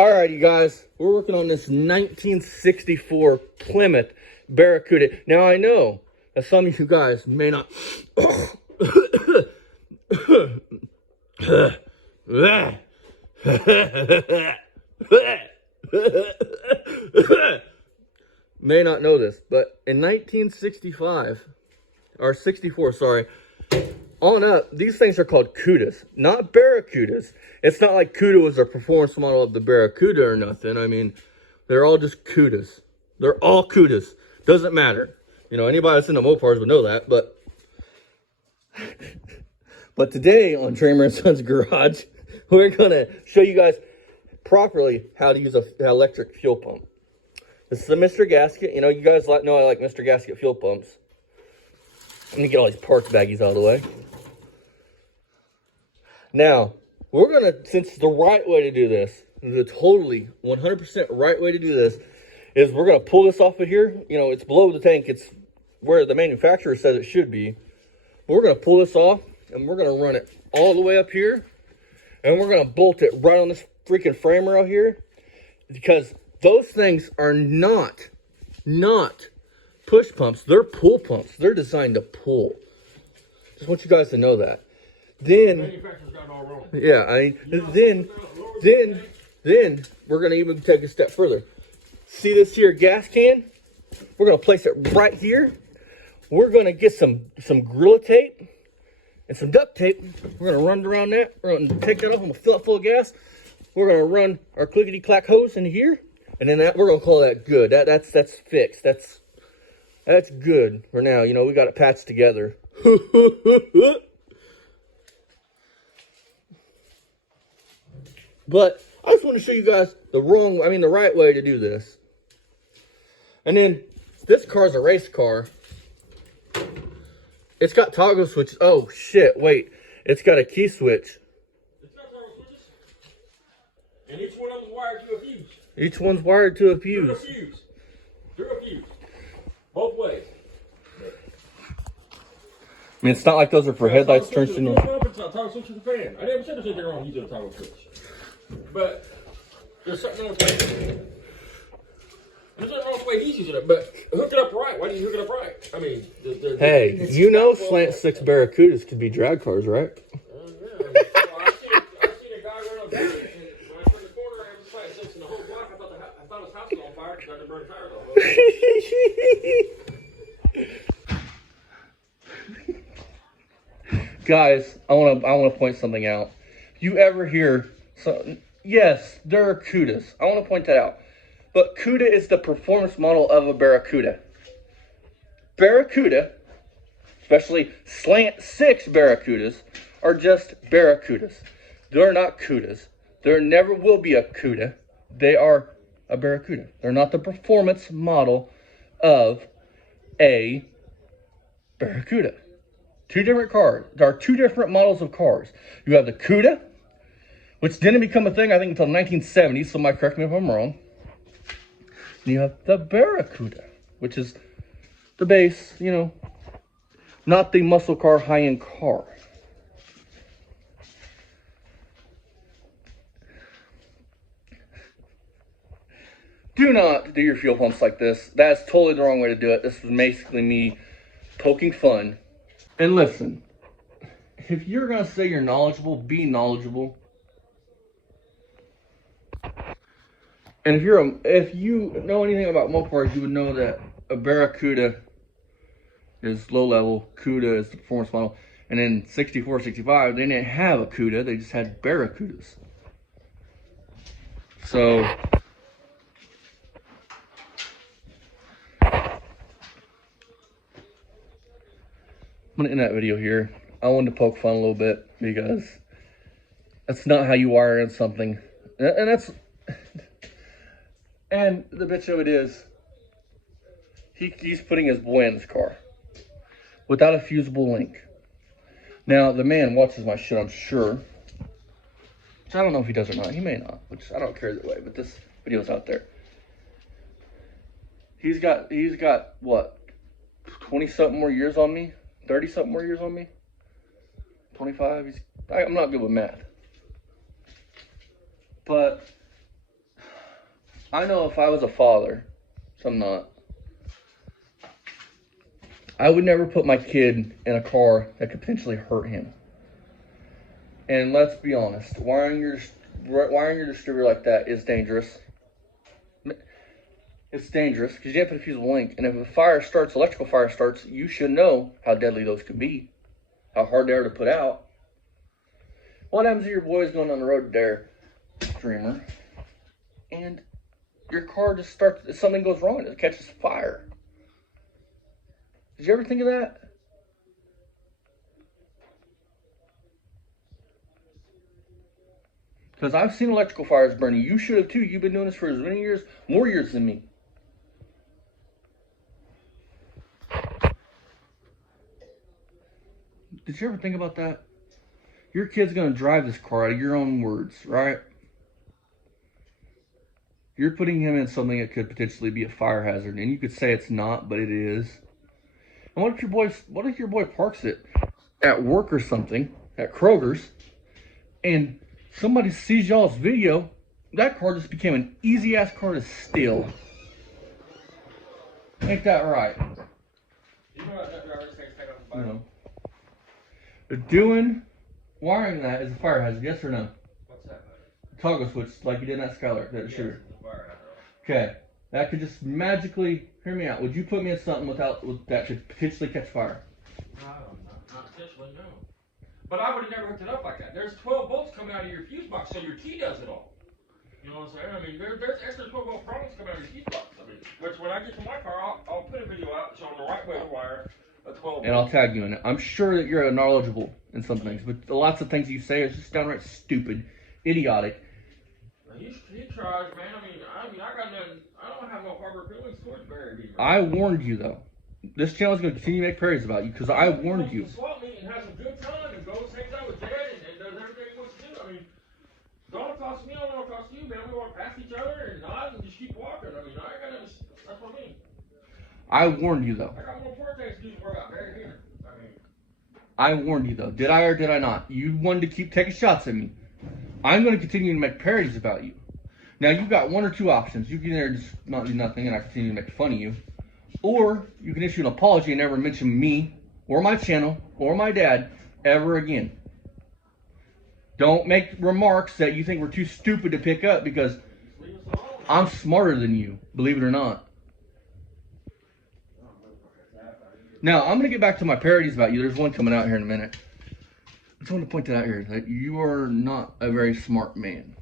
Alright, you guys, we're working on this 1964 Plymouth Barracuda. Now, I know that some of you guys may not may not know this, but in 1965, or 64, sorry, on up, these things are called Cudas, not Barracudas. It's not like Cuda was a performance model of the Barracuda or nothing. I mean, they're all just Cudas. They're all Cudas. Doesn't matter. You know, anybody that's into Mopars would know that, but today on Tramer & Sons Garage, we're going to show you guys properly how to use an electric fuel pump. This is a Mr. Gasket. You know, you guys know I like Mr. Gasket fuel pumps. Let me get all these parts baggies out of the way. Now, we're going to, since the right way to do this, the totally 100% right way to do this, is we're going to pull this off of here. You know, it's below the tank. It's where the manufacturer says it should be. But we're going to pull this off, and we're going to run it all the way up here. And we're going to bolt it right on this freaking framer out here. Because those things are not push pumps. They're pull pumps. They're designed to pull. Just want you guys to know that. Then, yeah, then we're going to even take a step further. See this here gas can? We're going to place it right here. We're going to get some Gorilla tape and some duct tape. We're going to run around that. We're going to take that off. I'm going to fill it full of gas. We're going to run our clickety-clack hose in here. And then we're going to call that good. That's fixed. That's good for now. You know, we got it patched together. But I just want to show you guys the right way to do this. And then this car's a race car. It's got toggle switches. Oh shit, wait. It's got a key switch. It's got toggle switches. And each one of them is wired to a fuse. Each one's wired to a fuse. Through a fuse. Both ways. I mean, it's not like those are for headlights turned into. Toggle switch to the fan. I never said there's anything wrong using a toggle switch. But there's something wrong with it. There's nothing wrong with the way he's using it, but hook it up right. Why do you hook it up right? I mean, hey, you know Slant 6 Barracudas could be drag cars, right? Yeah. Well, I've seen a guy run up there, and when I turned the corner, I was Slant 6 in the whole block. I thought his house was on fire because I didn't burn tires off. Guys, I want to point something out. You ever hear? So yes, there are Cudas. I want to point that out. But Cuda is the performance model of a Barracuda. Barracuda, especially Slant 6 Barracudas, are just Barracudas. They're not Cudas. There never will be a Cuda. They are a Barracuda. They're not the performance model of a Barracuda. Two different cars. There are two different models of cars. You have the Cuda, which didn't become a thing, I think, until the 1970s. Somebody correct me if I'm wrong. And you have the Barracuda, which is the base, you know, not the muscle car, high-end car. Do not do your fuel pumps like this. That's totally the wrong way to do it. This was basically me poking fun. And listen, if you're going to say you're knowledgeable, be knowledgeable. And if you know anything about Mopars, you would know that a Barracuda is low level, Cuda is the performance model, and in 64, 65, they didn't have a Cuda, they just had Barracudas. So I'm gonna end that video here. I wanted to poke fun a little bit because that's not how you wire in something, and that's. And the bitch of it is, he's putting his boy in his car without a fusible link. Now, the man watches my shit, I'm sure. Which I don't know if he does or not. He may not, which I don't care either way, but this video's out there. He's got what, 20-something more years on me? 30-something more years on me? 25? I'm not good with math. But I know if I was a father, so I'm not, I would never put my kid in a car that could potentially hurt him. And let's be honest, wiring your distributor like that is dangerous. It's dangerous because you have to put a fusible link, and if a fire starts, electrical fire starts, you should know how deadly those could be, how hard they are to put out. What happens if your boy's going on the road there, streamer, and your car just starts, something goes wrong, it catches fire? Did you ever think of that? Because I've seen electrical fires burning. You should have too. You've been doing this for as many years, more years than me. Did you ever think about that? Your kid's going to drive this car out of your own words, right? You're putting him in something that could potentially be a fire hazard, and you could say it's not, but it is. And what if your boy parks it at work or something, at Kroger's, and somebody sees y'all's video? That car just became an easy ass car to steal. Ain't that right? You know what that driver's thing's taking off the bike? No. Doing wiring that is a fire hazard, yes or no? What's that? Toggle switch like you did in that Skylar, that shooter. It's a fire hazard. Okay, that could just magically, hear me out. Would you put me in something that could potentially catch fire? Not potentially, no. But I would have never hooked it up like that. There's 12 bolts coming out of your fuse box, so your key does it all. You know what I'm saying? I mean, there's extra 12 volt prongs coming out of your fuse box. I mean, which when I get to my car, I'll put a video out showing the right way to wire a 12 volt. And I'll tag you in it. I'm sure that you're knowledgeable in some things, but lots of things you say is just downright stupid, idiotic. He tries, man. I got nothing. I don't have no harbor feelings towards Barry Beamer. I warned you, though. This channel is going to continue to make parodies about you because I warned you. He swap meet and has a good time and goes hangs out with Dad and does everything he wants to do. I mean, don't cost me, I don't cost you, man. We want to pass each other and nod and just keep walking. I mean, I ain't got nothing. That's what I mean. I warned you, though. I got more important things to do than worry about Barry Beamer. I warned you, though. Did I or did I not? You wanted to keep taking shots at me. I'm going to continue to make parodies about you. Now, you've got one or two options. You can either just not do nothing and I continue to make fun of you. Or you can issue an apology and never mention me or my channel or my dad ever again. Don't make remarks that you think we're too stupid to pick up because I'm smarter than you, believe it or not. Now, I'm going to get back to my parodies about you. There's one coming out here in a minute. I just want to point that out here, that you are not a very smart man.